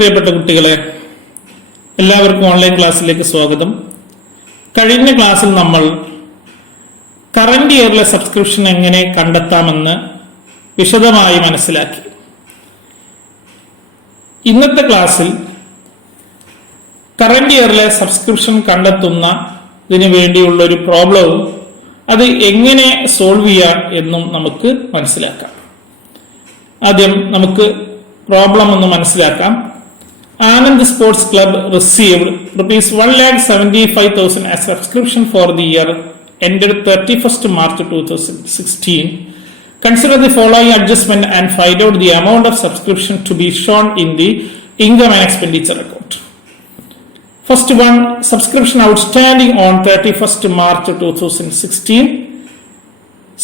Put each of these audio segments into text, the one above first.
പ്രിയപ്പെട്ട കുട്ടികളെ, എല്ലാവർക്കും ഓൺലൈൻ ക്ലാസ്സിലേക്ക് സ്വാഗതം. കഴിഞ്ഞ ക്ലാസ്സിൽ നമ്മൾ കറന്റ് ഇയറിലെ സബ്സ്ക്രിപ്ഷൻ എങ്ങനെ കണ്ടെത്താമെന്ന് വിശദമായി മനസ്സിലാക്കി. ഇന്നത്തെ ക്ലാസ്സിൽ കറന്റ് ഇയറിലെ സബ്സ്ക്രിപ്ഷൻ കണ്ടെത്തുന്നതിന് വേണ്ടിയുള്ള ഒരു പ്രോബ്ലവും അത് എങ്ങനെ സോൾവ് ചെയ്യാം എന്നും നമുക്ക് മനസ്സിലാക്കാം. ആദ്യം നമുക്ക് പ്രോബ്ലം ഒന്ന് മനസ്സിലാക്കാം. Anand Sports Club received rupees 1,75,000 as subscription for the year ended 31st March 2016. Consider the following adjustment and find out the amount of subscription to be shown in the income and expenditure account. First one, subscription outstanding on 31st March 2016.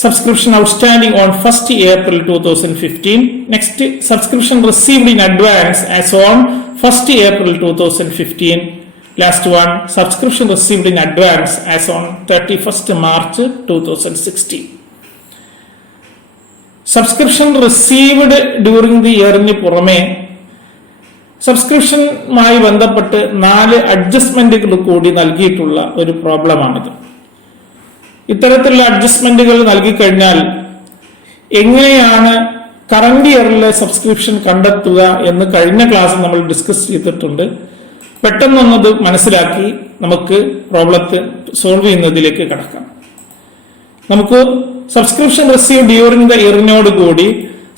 Subscription outstanding on 1st April 2015. Next, subscription received in advance as on 1st April 2015. Last one, subscription received in advance as on 31st March 2016. Subscription received during the year ന് പുറമെ സബ്സ്ക്രിപ്ഷനുമായി ബന്ധപ്പെട്ട് 4 അഡ്ജസ്റ്റ്മെന്റുകൾ കൂടി നൽകിയിട്ടുള്ള ഒരു പ്രോബ്ലമാണിത്. ഇത്തരത്തിലുള്ള അഡ്ജസ്റ്റ്മെന്റുകൾ നൽകിക്കഴിഞ്ഞാൽ എങ്ങനെയാണ് current ഇയറിലെ subscription കണ്ടെത്തുക എന്ന് കഴിഞ്ഞ ക്ലാസ്സിൽ നമ്മൾ ഡിസ്കസ് ചെയ്തിട്ടുണ്ട്. പെട്ടെന്നൊന്നത് മനസ്സിലാക്കി നമുക്ക് പ്രോബ്ലത്തെ സോൾവ് ചെയ്യുന്നതിലേക്ക് കടക്കാം. നമുക്ക് സബ്സ്ക്രിപ്ഷൻ റിസീവ് ഡ്യൂറിംഗ് ദ ഇയറിനോട് കൂടി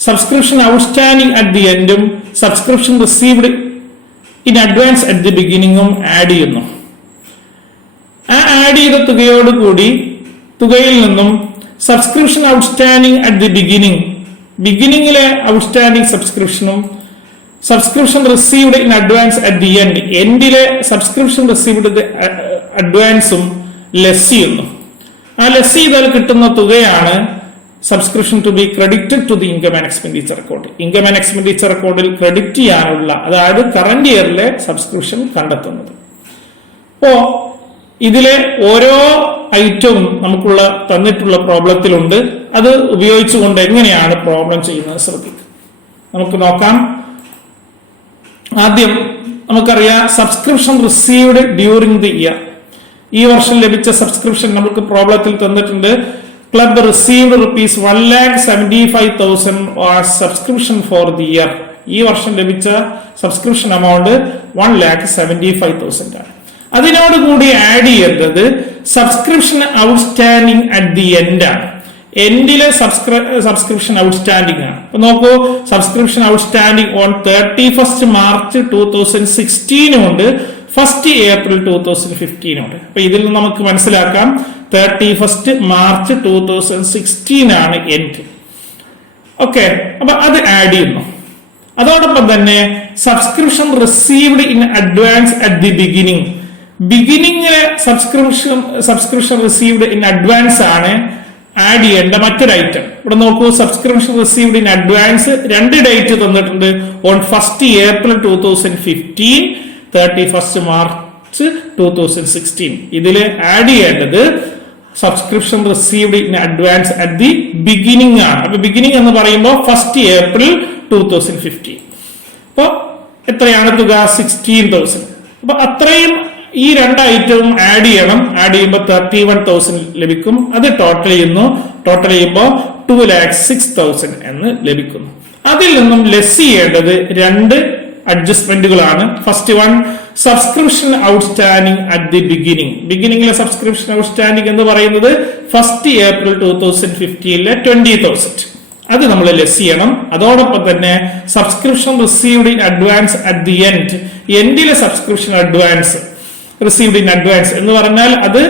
സബ്സ്ക്രിപ്ഷൻ ഔട്ട്സ്റ്റാൻഡിംഗ് അറ്റ് ദി എൻഡും subscription received in advance at the ബിഗിനിങ്ങും ആഡ് ചെയ്യുന്നു. ആ ആഡ് ചെയ്ത തുകയിൽ നിന്നും സബ്സ്ക്രിപ്ഷൻ ഔട്ട്സ്റ്റാൻഡിംഗ് അറ്റ് ദി ബിഗിനിങ്ങിലെ ഔട്ട്സ്റ്റാൻഡിംഗ് സബ്സ്ക്രിപ്ഷനും subscription received in advance at the എൻഡിലെ സബ്സ്ക്രിപ്ഷൻ റിസീവ്ഡ് അഡ്വാൻസും ലെസ് ചെയ്യുന്നു. ആ ലെസ് ചെയ്താൽ കിട്ടുന്ന തുകയാണ് subscription to be credited to the income and expenditure account. Income and expenditure അക്കൗണ്ടിൽ ക്രെഡിറ്റ് ചെയ്യാനുള്ള, അതായത് കറന്റ് ഇയറിലെ സബ്സ്ക്രിപ്ഷൻ കണ്ടെത്തുന്നത്. അപ്പോ ഇതിലെ ഓരോ ഐറ്റവും നമുക്കുള്ള തന്നിട്ടുള്ള പ്രോബ്ലത്തിലുണ്ട്. അത് ഉപയോഗിച്ചുകൊണ്ട് എങ്ങനെയാണ് പ്രോബ്ലം ചെയ്യുന്നത് ശ്രദ്ധിക്കുക. നമുക്ക് നോക്കാം. ആദ്യം നമുക്കറിയാം subscription received during the year. ഈ വർഷം ലഭിച്ച സബ്സ്ക്രിപ്ഷൻ നമുക്ക് പ്രോബ്ലത്തിൽ തന്നിട്ടുണ്ട്. Club received rupees 1,75,000 was subscription for the year. ഈ വർഷം ലഭിച്ച സബ്സ്ക്രിപ്ഷൻ എമൗണ്ട് 1,75,000 ആണ്. അതിനോടുകൂടി ആഡ് ചെയ്യേണ്ടത് subscription outstanding at the end ആണ്. എൻഡിലെ സബ്സ്ക്രിപ്ഷൻ ഔട്ട്സ്റ്റാൻഡിംഗ് ആണ്. അപ്പൊ നോക്കൂ, subscription outstanding on 31st March 2016 ഉണ്ട്, 1st April 2015 ഉണ്ട്. അപ്പൊ ഇതിൽ നിന്ന് നമുക്ക് മനസ്സിലാക്കാം 31st March 2016 ആണ് എൻഡ്. ഓക്കെ, അപ്പൊ അത് ആഡ് ചെയ്യുന്നു. അതോടൊപ്പം തന്നെ subscription received in advance at the ബിഗിനിങ്ങിലെ സബ്സ്ക്രിപ്ഷൻ റിസീവ്ഡ് ഇൻ അഡ്വാൻസ് ആണ് ആഡ് ചെയ്യേണ്ട മറ്റൊരു ഐറ്റം. ഇവിടെ നോക്കൂ, subscription received in advance 2 date തന്നിട്ടുണ്ട്. On 1st April 2015, 31st March 2016. ഇതില് ആഡ് ചെയ്യേണ്ടത് subscription received in advance at the beginning ആണ്. അപ്പൊ ബിഗിനിങ് എന്ന് പറയുമ്പോൾ 1st April 2015. അപ്പൊ എത്രയാണ് തുക? 16,000. അപ്പൊ അത്രയും ഈ 2 ഐറ്റവും ആഡ് ചെയ്യണം. ആഡ് ചെയ്യുമ്പോൾ 31,000 ലഭിക്കും. അത് ടോട്ടൽ ചെയ്യുമ്പോൾ 2,06,000 എന്ന് ലഭിക്കുന്നു. അതിൽ നിന്നും ലെസ് ചെയ്യേണ്ടത് 2 അഡ്ജസ്റ്റ്മെന്റുകളാണ്. First one, subscription outstanding at the ബിഗിനിങ്ങിലെ സബ്സ്ക്രിപ്ഷൻ ഔട്ട്സ്റ്റാൻഡിംഗ് എന്ന് പറയുന്നത് 1st April 2015 20,000. അത് നമ്മൾ ലെസ് ചെയ്യണം. അതോടൊപ്പം തന്നെ subscription received in advance at the എൻഡിലെ സബ്സ്ക്രിപ്ഷൻ റിസീവ്ഡ് ഇൻ അഡ്വാൻസ് എന്ന് പറഞ്ഞാൽ അത്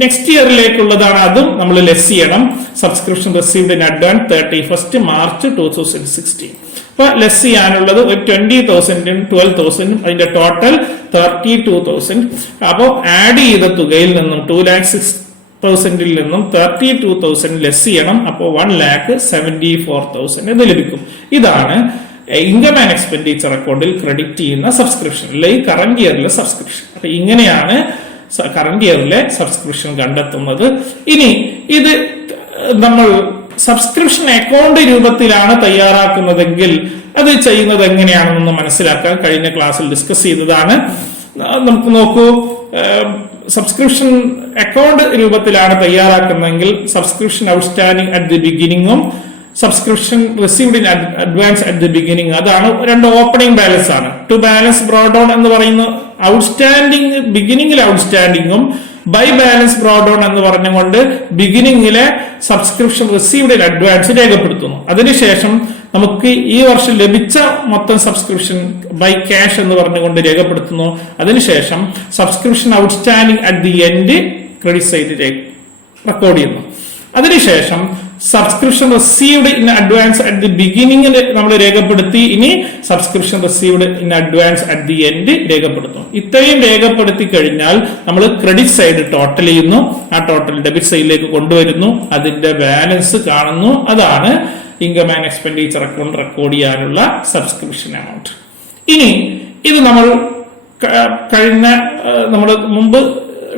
നെക്സ്റ്റ് ഇയറിലേക്കുള്ളതാണ്. അതും നമ്മൾ ലെസ് ചെയ്യണം. Subscription received in advance 31st March 2016. അപ്പൊ ലെസ് ചെയ്യാനുള്ളത് 20,000 12,000, അതിന്റെ ടോട്ടൽ 32,000. അപ്പോ ആഡ് ചെയ്ത തുകയിൽ നിന്നും 2,06,000 നിന്നും 32,000 ലെസ് ചെയ്യണം. അപ്പോൾ 1,74,000 എന്ന് ലഭിക്കും. ഇതാണ് ഇൻകം ആൻഡ് എക്സ്പെൻഡിച്ചർ അക്കൗണ്ടിൽ ക്രെഡിറ്റ് ചെയ്യുന്ന സബ്സ്ക്രിപ്ഷൻ, അല്ലെങ്കിൽ കറന്റ് ഇയറിലെ സബ്സ്ക്രിപ്ഷൻ. അപ്പൊ ഇങ്ങനെയാണ് കറന്റ് ഇയറിലെ സബ്സ്ക്രിപ്ഷൻ കണ്ടെത്തുന്നത്. ഇനി ഇത് നമ്മൾ സബ്സ്ക്രിപ്ഷൻ അക്കൗണ്ട് രൂപത്തിലാണ് തയ്യാറാക്കുന്നതെങ്കിൽ അത് ചെയ്യുന്നത് എങ്ങനെയാണെന്ന് മനസ്സിലാക്കാൻ കഴിഞ്ഞ ക്ലാസ്സിൽ ഡിസ്കസ് ചെയ്തതാണ്. നമുക്ക് നോക്കൂ, സബ്സ്ക്രിപ്ഷൻ അക്കൗണ്ട് രൂപത്തിലാണ് തയ്യാറാക്കുന്നതെങ്കിൽ സബ്സ്ക്രിപ്ഷൻ ഔട്ട്സ്റ്റാൻഡിംഗ് അറ്റ് ദി ബിഗിനിങ്ങും subscription received in advance at the beginning, അതാണ് രണ്ട് ഓപ്പണിംഗ് ബാലൻസ് ആണ്. ടു ബാലൻസ് ബ്രോഡ് ഓൺ എന്ന് പറയുന്ന ഔട്ട്സ്റ്റാൻഡിംഗ് ബിഗിനിങ്ങിൽ ഔട്ട്സ്റ്റാൻഡിങ്ങും ബൈ ബാലൻസ് ബ്രോഡ് ഓൺ എന്ന് പറഞ്ഞുകൊണ്ട് ബിഗിനിങ്ങിലെ സബ്സ്ക്രിപ്ഷൻ റിസീവ്ഡ് ഇൻ അഡ്വാൻസ് രേഖപ്പെടുത്തുന്നു. അതിനുശേഷം നമുക്ക് ഈ വർഷം ലഭിച്ച മൊത്തം സബ്സ്ക്രിപ്ഷൻ ബൈ ക്യാഷ് എന്ന് പറഞ്ഞുകൊണ്ട് രേഖപ്പെടുത്തുന്നു. അതിനുശേഷം subscription outstanding at the end credit side record ചെയ്യുന്നു. അതിനുശേഷം subscription received in advance at the ബിഗിനിങ്ങിൽ നമ്മൾ രേഖപ്പെടുത്തി, ഇനി subscription received in advance at the end രേഖപ്പെടുത്തും. ഇത്രയും രേഖപ്പെടുത്തി കഴിഞ്ഞാൽ നമ്മൾ ക്രെഡിറ്റ് സൈഡ് ടോട്ടൽ ചെയ്യുന്നു. ആ ടോട്ടൽ ഡെബിറ്റ് സൈഡിലേക്ക് കൊണ്ടുവരുന്നു, അതിന്റെ ബാലൻസ് കാണുന്നു. അതാണ് income and expenditure account record ചെയ്യാനുള്ള സബ്സ്ക്രിപ്ഷൻ എമൗണ്ട്. ഇനി ഇത് നമ്മൾ മുമ്പ്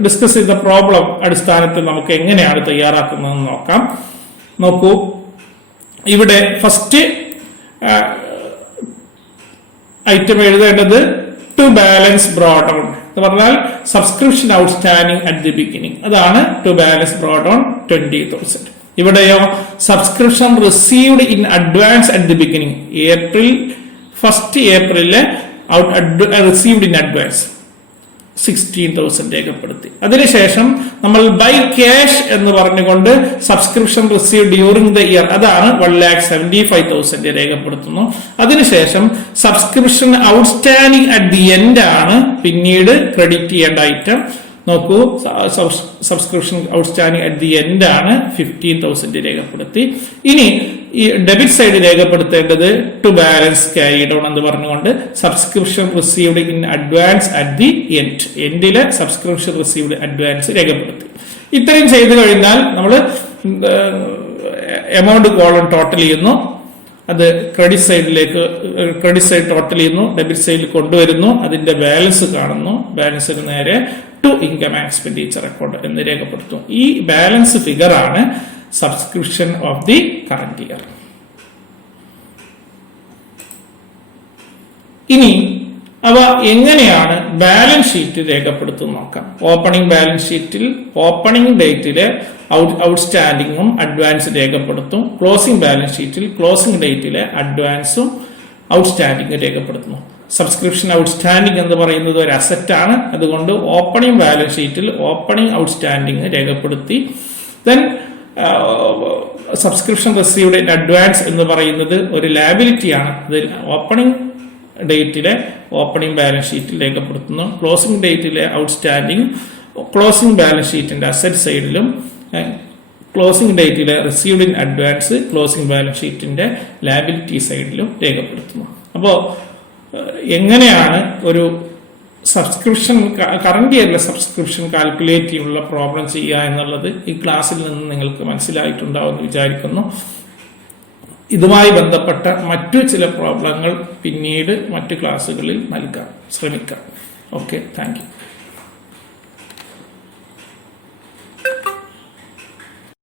ഡിസ്കസ് ചെയ്ത പ്രോബ്ലം അടിസ്ഥാനത്തിൽ നമുക്ക് എങ്ങനെയാണ് തയ്യാറാക്കുന്നതെന്ന് നോക്കാം. നോക്കൂ, ഇവിടെ ഫസ്റ്റ് ഐറ്റം എഴുതേണ്ടത് ടു ബാലൻസ് ബ്രോഡ് ഓൺ എന്ന് പറഞ്ഞാൽ subscription outstanding at the beginning, അതാണ് ടു ബാലൻസ് ബ്രോഡ് ഓൺ 20,000. ഇവിടെയോ subscription received in advance at the beginning, ഏപ്രിലിലെ റിസീവ്ഡ് ഇൻ അഡ്വാൻസ് 16,000 രേഖപ്പെടുത്തി. അതിനുശേഷം നമ്മൾ ബൈ ക്യാഷ് എന്ന് പറഞ്ഞുകൊണ്ട് subscription receive during the year, അതാണ് 1,75,000 രേഖപ്പെടുത്തുന്നു. അതിനുശേഷം subscription outstanding at the end ആണ് പിന്നീട് ക്രെഡിറ്റ് ചെയ്യേണ്ട ഐറ്റം. നോക്കൂ, subscription outstanding at the end ആണ് 15,000 രേഖപ്പെടുത്തി. ഇനി ഈ ഡെബിറ്റ് സൈഡ് രേഖപ്പെടുത്തേണ്ടത് ടു ബാലൻസ് ക്യാരിഡ് ഓൺ എന്ന് പറഞ്ഞുകൊണ്ട് subscription received in advance at the എൻഡിലെ സബ്സ്ക്രിപ്ഷൻ റിസീവ്ഡ് അഡ്വാൻസ് രേഖപ്പെടുത്തി. ഇത്രയും ചെയ്തു കഴിഞ്ഞാൽ നമ്മൾ എമൗണ്ട് കോളം ടോട്ടൽ ചെയ്യുന്നു. അത് ക്രെഡിറ്റ് സൈഡ് ടോട്ടൽ ചെയ്യുന്നു, ഡെബിറ്റ് സൈഡിൽ കൊണ്ടുവരുന്നു, അതിന്റെ ബാലൻസ് കാണുന്നു. ബാലൻസിന് നേരെ to income and expenditure account എന്ന് രേഖപ്പെടുത്തും. ഈ ബാലൻസ് ഫിഗർ ആണ് subscription of the current year. ഇനി അവ എങ്ങനെയാണ് ബാലൻസ് ഷീറ്റ് രേഖപ്പെടുത്തുന്നത് നോക്കാം. ഓപ്പണിംഗ് ബാലൻസ് ഷീറ്റിൽ ഓപ്പണിംഗ് ഡേറ്റിലെ ഔട്ട്സ്റ്റാൻഡിങ്ങും അഡ്വാൻസ് രേഖപ്പെടുത്തും. ക്ലോസിംഗ് ബാലൻസ് ഷീറ്റിൽ ക്ലോസിംഗ് ഡേറ്റിലെ അഡ്വാൻസും ഔട്ട്സ്റ്റാൻഡിങ് രേഖപ്പെടുത്തുന്നു. സബ്സ്ക്രിപ്ഷൻ ഔട്ട്സ്റ്റാൻഡിങ് എന്ന് പറയുന്നത് ഒരു അസറ്റ് ആണ്, അതുകൊണ്ട് ഓപ്പണിംഗ് ബാലൻസ് ഷീറ്റിൽ ഓപ്പണിംഗ് ഔട്ട്സ്റ്റാൻഡിങ് രേഖപ്പെടുത്തി. Then subscription received in advance എന്ന് പറയുന്നത് ഒരു ലയബിലിറ്റി ആണ്, അത് ഓപ്പണിംഗ് ഡേറ്റിലെ ഓപ്പണിംഗ് ബാലൻസ് ഷീറ്റിൽ രേഖപ്പെടുത്തുന്നു. ക്ലോസിംഗ് ഡേറ്റിലെ ഔട്ട്സ്റ്റാൻഡിങ് ക്ലോസിംഗ് ബാലൻസ് ഷീറ്റിന്റെ അസറ്റ് സൈഡിലും ക്ലോസിംഗ് ഡേറ്റിലെ received in advance closing balance ഷീറ്റിന്റെ ലയബിലിറ്റി സൈഡിലും രേഖപ്പെടുത്തുന്നു. അപ്പോൾ എങ്ങനെയാണ് ഒരു സബ്സ്ക്രിപ്ഷൻ കറന്റ് ഇയറിലെ സബ്സ്ക്രിപ്ഷൻ കാൽക്കുലേറ്റ് ചെയ്യാനുള്ള പ്രോബ്ലം ചെയ്യുക എന്നുള്ളത് ഈ ക്ലാസ്സിൽ നിന്ന് നിങ്ങൾക്ക് മനസ്സിലായിട്ടുണ്ടാവുമെന്ന് വിചാരിക്കുന്നു. ഇതുമായി ബന്ധപ്പെട്ട മറ്റു ചില പ്രോബ്ലങ്ങൾ പിന്നീട് മറ്റു ക്ലാസ്സുകളിൽ നൽകാൻ ശ്രമിക്കാം. Okay, thank you.